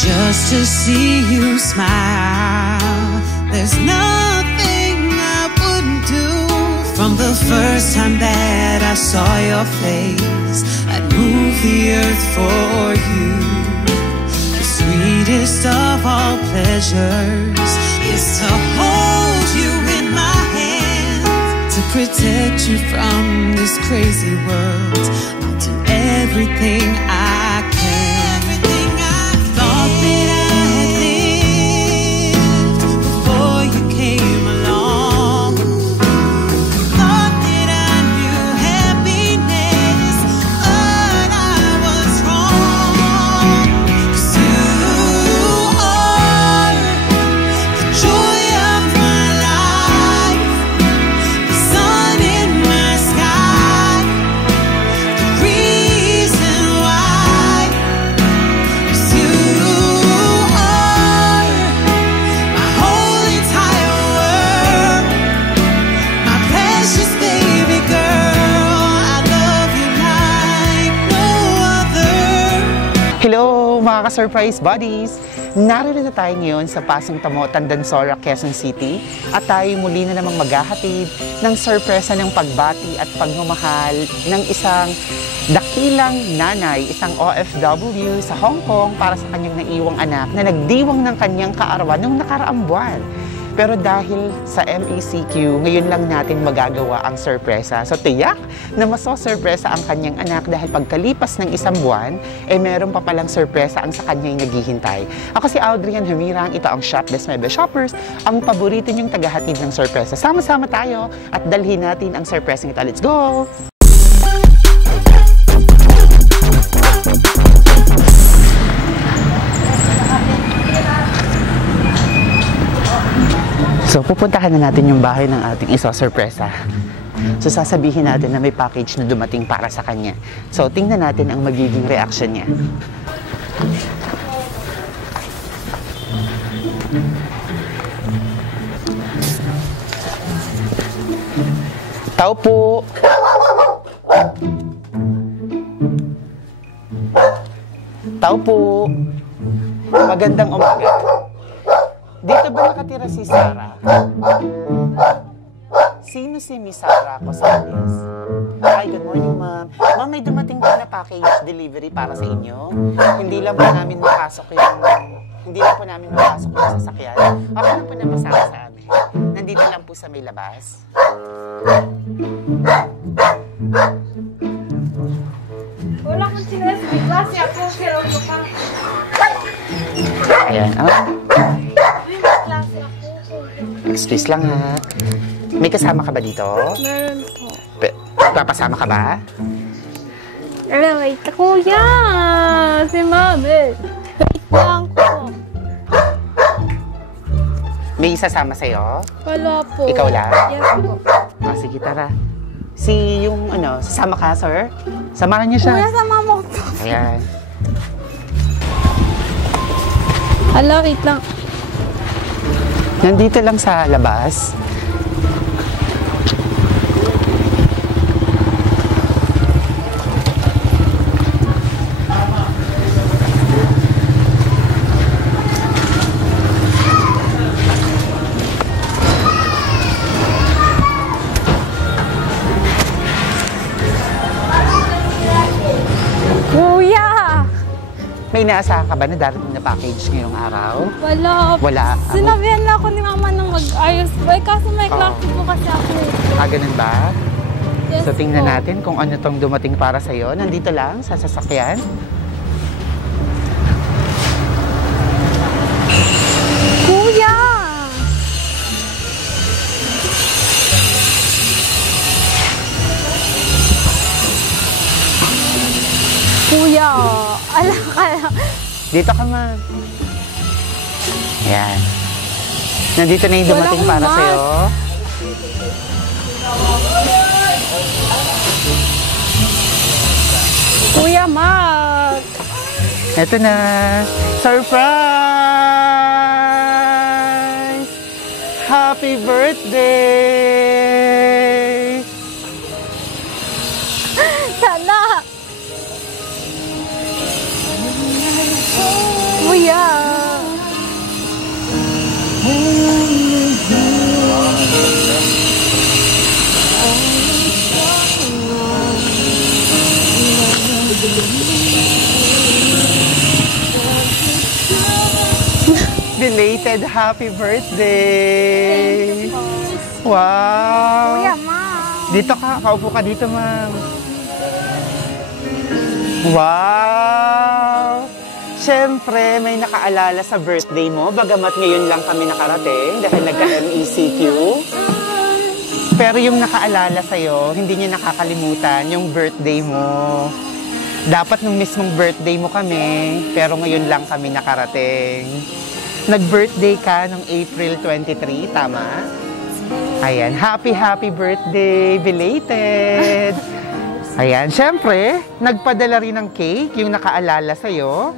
just to see you smile. There's nothing I wouldn't do. From the first time that I saw your face, I'd move the earth for you. The sweetest of all pleasures is to hold you in my hands, to protect you from this crazy world. I'll do everything I can. Everything I thought that I had lived before you came along. Thought that I knew happiness, but I was wrong. 'Cause you are the joy of my life, the sun in my sky, the reason why. 'Cause you are my whole entire world, my precious baby girl. I love you like no other. Hello mga ka-surprise buddies! Narito na tayo ngayon sa Pasong Tamo, Tandansora, Quezon City at tayo muli na namang maghahatid ng sorpresa ng pagbati at pagmamahal ng isang dakilang nanay, isang OFW sa Hong Kong para sa kanyang naiwang anak na nagdiwang ng kanyang kaarawan noong nakaraang buwan. Pero dahil sa MECQ, ngayon lang natin magagawa ang sorpresa. So tiyak na masosorpresa ang kanyang anak dahil pagkalipas ng isang buwan, meron pa palang sorpresa ang sa kanyang naghihintay. Ako si Audrian Humirang, ito ang Shop Des Mebe Shoppers, ang paborito niyong tagahatid ng sorpresa. Sama-sama tayo at dalhin natin ang sorpresa ito. Let's go! So, pupuntahan na natin yung bahay ng ating iso-sorpresa. So, sasabihin natin na may package na dumating para sa kanya. So, tingnan natin ang magiging reaction niya. Tao po! Tao po! Magandang umaga. Dito ba nakatira si Sarah? Sino si Miss Sarah Cosales? Hi, good morning ma'am. Ma'am, may dumating po na package delivery para sa inyo. Hindi lang po namin makasok yung sasakyan. Okay lang po na masama sa amin. Nandito lang po sa may labas. Wala kong sinas, may klase ako, pero pa. Ayan, ah. Excuse lang ha. May kasama ka ba dito? Meron po. Papasama ka ba? Wait, kuya! Si mami. Wait lang po. May sasama sa'yo? Wala po. Ikaw lang? Yes po. Sige, tara. Si yung sasama ka, sir? Samahan niyo siya. Kuya, sama mo po. Ayan. Hala, wait lang. Nandito lang sa labas. May inaasahan ka ba na darating na package ngayong araw? Wala. Wala. Sinabihan na ako ni mama nang mag-ayos po. Kaso may klase po kasi ako. Ganun ba? Yes so tingnan po. natin kung ano tong dumating para sa'yo. Nandito lang sa sasakyan. Kuya! Kuya, ala ka lang. Dito ka ma. Ayan. Nandito na yung dumating para sa'yo. Kuya Mark! Ito na. Surprise! Happy birthday! Sana! Kuya! Belated happy birthday! Thank you po. Wow! Kuya, ma'am. Dito ka, kaupo ka dito, ma'am. Wow! Siyempre, may nakaalala sa birthday mo, bagamat ngayon lang kami nakarating dahil nagka-MECQ. Pero yung nakaalala sa'yo, hindi niya nakakalimutan yung birthday mo. Dapat nung mismong birthday mo kami, pero ngayon lang kami nakarating. Nag-birthday ka noong April 23, tama? Ayan, happy birthday, belated! Ayan, syempre, nagpadala rin ng cake yung nakaalala sa'yo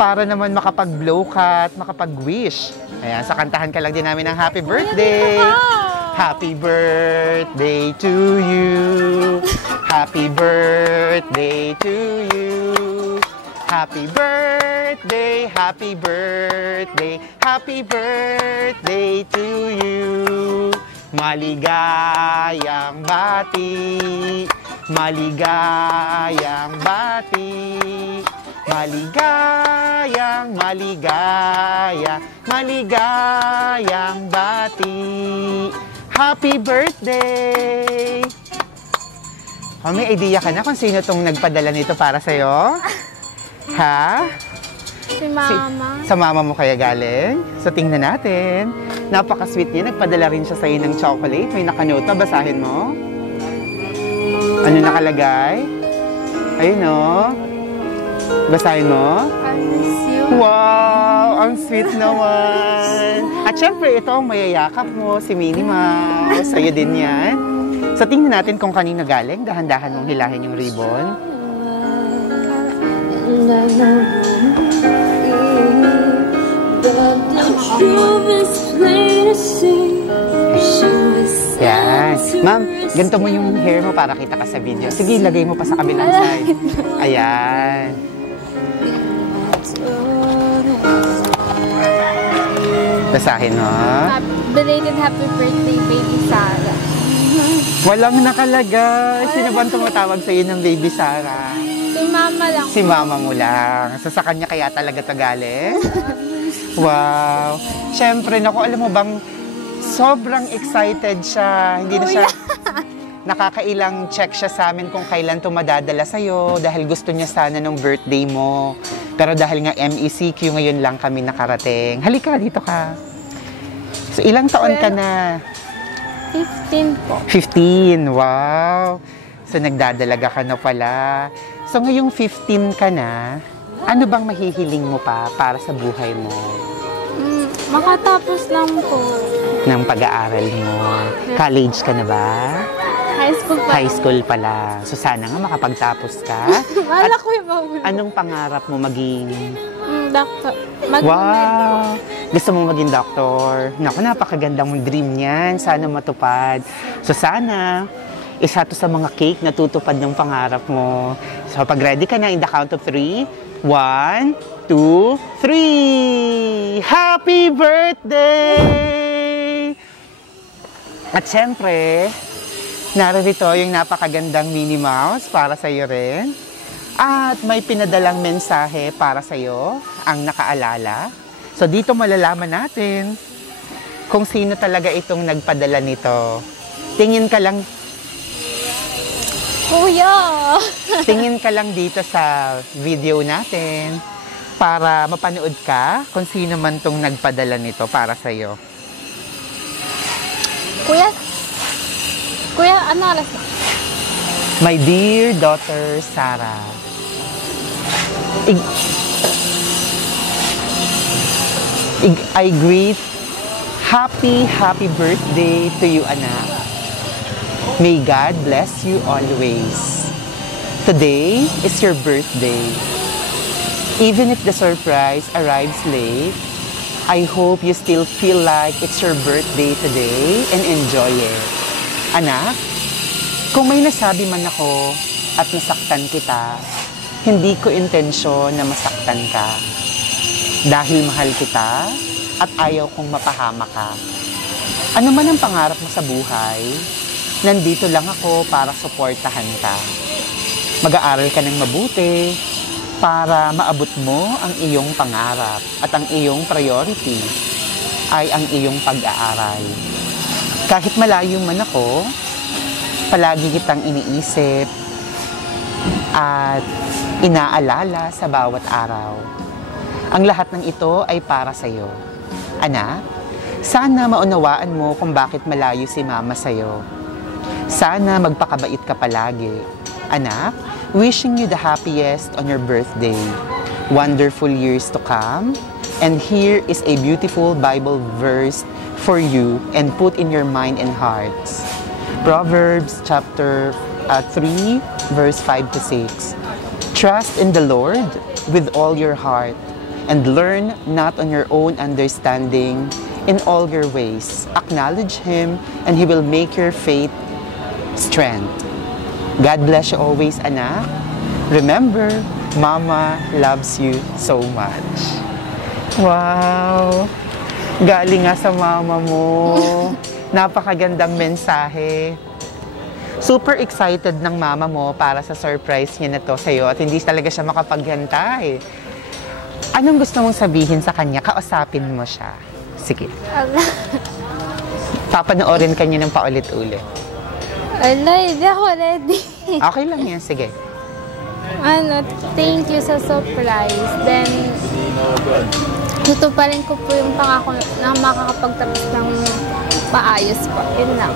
para naman makapag-blow ka at makapag-wish. Ayan, sa kantahan ka lang din namin ng happy birthday! Happy birthday to you! Happy birthday to you! Happy birthday, happy birthday, happy birthday to you. Maligayang bati, maligayang bati, maligayang bati. Happy birthday! Oh, may idea ka na kung sino tong nagpadala nito para sa'yo? Ha? Si Mama. Sa mama mo kaya galing? So, tingnan natin. Napaka-sweet niya. Nagpadala rin siya sa'yo ng chocolate. May nakanota. Basahin mo. Ano nakalagay? Ayun, o. Basahin mo. I miss you. Wow! Ang sweet naman. At syempre, ito ang mayayakap mo. Si Minnie Mouse. Sa'yo din yan. So, tingnan natin kung kanina galing. Dahan-dahan mong hilahin yung ribbon. Yan. Ma'am, ganito mo yung hair mo para kita ka sa video. Sige, lagay mo pa sa kabilang side. Ayan. Basahin mo. Belated happy birthday, baby Sarah. Walang nakalagay. Sino ba tumatawag sa'yo ng baby Sarah? Si Mama lang. Si mama mo lang. So, sa kanya kaya talaga to galing? Wow. Siyempre, naku, alam mo bang sobrang excited siya. Hindi na siya, nakakailang check siya sa amin kung kailan to madadala sa'yo dahil gusto niya sana nung birthday mo. Pero dahil nga MECQ, ngayon lang kami nakarating. Halika, dito ka. So, ilang taon ka na? 15 po. 15, wow. So, nagdadalaga ka na pala. So, ngayong 15 ka na, ano bang mahihiling mo pa para sa buhay mo? Makatapos lang po. Ng pag-aaral mo. College ka na ba? High school pa. High school pala. So, sana nga makapagtapos ka. Wala ko yung mahuli. Anong pangarap mo maging? Doctor. Wow! Gusto mo maging doktor? Naku, napakaganda mong dream niyan. Sana matupad. So, sana isa to sa mga cake na tutupad ng pangarap mo. So, pag ready ka na in the count of 3, 1, 2, 3! Happy birthday! At syempre, narito yung napakagandang Minnie Mouse para sa iyo rin. At may pinadalang mensahe para sa iyo, ang nakaalala. So, dito malalaman natin kung sino talaga itong nagpadala nito. Tingin ka lang Kuya! Tingin ka lang dito sa video natin para mapanood ka kung sino man tong nagpadala nito para sa'yo. Kuya, ano oras na? My dear daughter, Sarah. I greet happy birthday to you, anak. May God bless you always. Today is your birthday. Even if the surprise arrives late, I hope you still feel like it's your birthday today and enjoy it. Anak, kung may nasabi man ako at nasaktan kita, hindi ko intensyon na masaktan ka. Dahil mahal kita at ayaw kong mapahama ka. Ano man ang pangarap mo sa buhay, nandito lang ako para suportahan ka. Mag-aaral ka ng mabuti para maabot mo ang iyong pangarap at ang iyong priority ay ang iyong pag-aaral. Kahit malayo man ako, palagi kitang iniisip at inaalala sa bawat araw. Ang lahat ng ito ay para sa iyo. Anak, sana maunawaan mo kung bakit malayo si mama sa iyo. Sana magpakabait ka palagi. Anak, wishing you the happiest on your birthday. Wonderful years to come. And here is a beautiful Bible verse for you and put in your mind and hearts. Proverbs chapter 3, verse 5 to 6. Trust in the Lord with all your heart and learn not on your own understanding. In all your ways, acknowledge Him and He will make your faith strength. God bless you always, anak. Remember, Mama loves you so much. Wow! Galing nga sa mama mo. Napakagandang mensahe. Super excited ng mama mo para sa surprise niya na to sa'yo at hindi talaga siya makapaghantay. Anong gusto mong sabihin sa kanya? Kausapin mo siya. Sige. Papanoorin ka niya ng paulit-ulit. Wala, hindi ako ready. Okay lang yan. Sige. Thank you sa surprise. Then, tutuparin ko po yung pangako na makakapagtapos ng maayos po. Yun lang.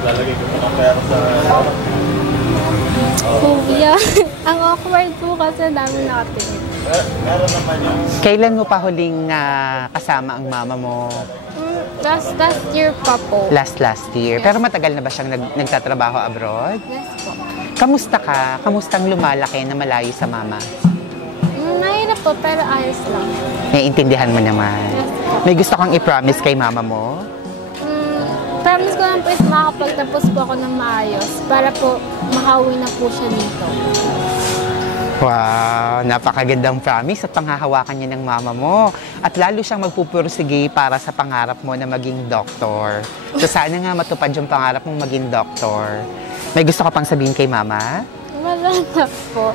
Kuya, ang awkward po kasi dami nakatingin. Kailan mo pa huling kasama ang mama mo? Last year pa po. Last year. Pero matagal na ba siyang nagtatrabaho abroad? Yes po. Kamusta ka? Kamustang lumalaki na malayo sa mama? Mahirap po, pero ayos lang. Naiintindihan mo naman. Yes po. May gusto kang i-promise kay mama mo? Promise ko lang po is makakapagtapos po ako ng maayos para po makauwi na po siya dito. Wow, napakagandang promise at panghahawakan niya ng mama mo. At lalo siyang magpupursige para sa pangarap mo na maging doktor. So sana nga matupad yung pangarap mong maging doktor. May gusto ka pang sabihin kay mama? Wala na po.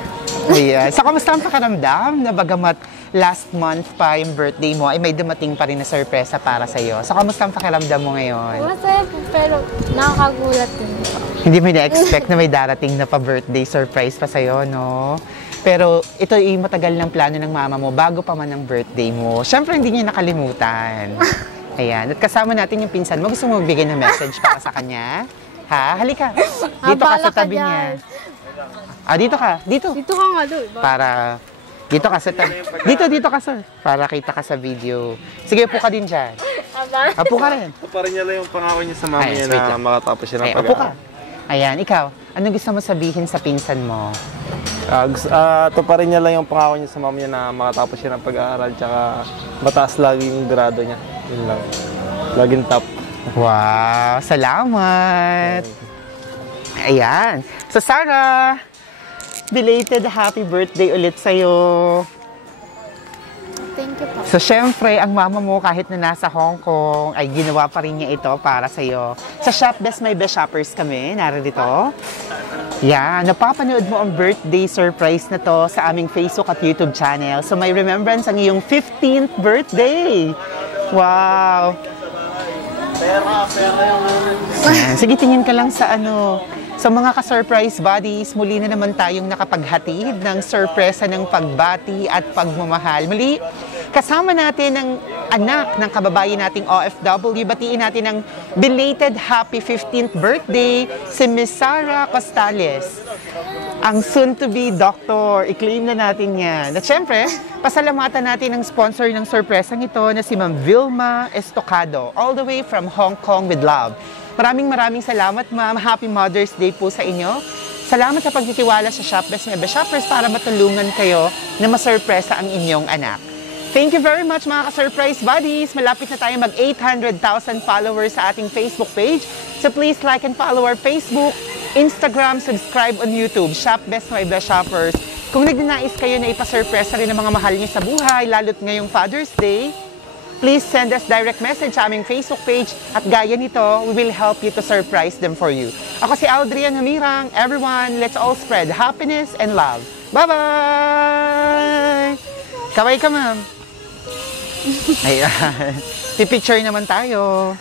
Ayan. So kamusta ang pakiramdam na bagamat last month pa yung birthday mo ay may dumating pa rin na sorpresa para sa'yo. So kamusta ang pakiramdam mo ngayon? Masaya po pero nakakagulat din po. Hindi mo na-expect na may darating na pa-birthday surprise pa sa'yo, no? Pero ito ay matagal ng plano ng mama mo bago pa man ang birthday mo. Siyempre, hindi niya nakalimutan. Ayan. At kasama natin yung pinsan mo. Gusto mo magbigay ng message para sa kanya? Ha? Halika. Dito ka sa tabi niya. Dito ka. Dito. Dito ka nga doon. Para... Dito ka sa tabi. Dito ka, sir. Para kita ka sa video. Sige, upo ka din dyan. Upo ka rin. Tuparin niya lang yung pangako niya sa mama Ay, niya wait na lang. makatapos siya ng Upo ka. pag-aaral. Ayan, ikaw. Ano gusto mo sabihin sa pinsan mo? Tuparin niya lang yung pangako niya sa mama niya na makatapos siya ng pag-aaral tsaka mataas lagi yung grado niya. Yun lang. Laging top. Wow! Salamat! Ayan. So, Sarah, belated happy birthday ulit sa'yo. Thank you po. So, syempre, ang mama mo kahit na nasa Hong Kong, ay ginawa pa rin niya ito para sa'yo. Sa Shop Best My Best Shoppers kami, narito. Yan, napapanood mo ang birthday surprise na to sa aming Facebook at YouTube channel. So, may remembrance ang iyong 15th birthday. Wow! Yan. Sige, tingin ka lang sa sa mga ka-surprise buddies, muli na naman tayong nakapaghatid ng sorpresa ng pagbati at pagmamahal. Muli, kasama natin ang anak ng kababayan nating OFW. Batiin natin ang belated happy 15th birthday, si Miss Sarah Costales. Ang soon-to-be doctor. I-claim na natin yan. At syempre, pasalamatan natin ang sponsor ng sorpresang ito na si Ma'am Vilma Estocado, all the way from Hong Kong with love. Maraming salamat, ma'am. Happy Mother's Day po sa inyo. Salamat sa pagtitiwala sa Shop Best My Best Shoppers para matulungan kayo na masurpresa ang inyong anak. Thank you very much, mga ka-surprise buddies. Malapit na tayo mag 800,000 followers sa ating Facebook page. So please like and follow our Facebook, Instagram, subscribe on YouTube, Shop Best My Best Shoppers. Kung nagnanais kayo na ipasurpresa rin ng mga mahal niyo sa buhay, lalo't ngayong Father's Day, please send us direct message sa aming Facebook page at gaya nito, we will help you to surprise them for you. Ako si Audrian Hamirang. Everyone, let's all spread happiness and love. Bye-bye! Kaway ka, ma'am. Ayan. Pipicture naman tayo.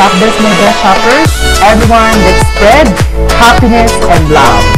Shop this, my best shoppers. Everyone, let's spread happiness and love.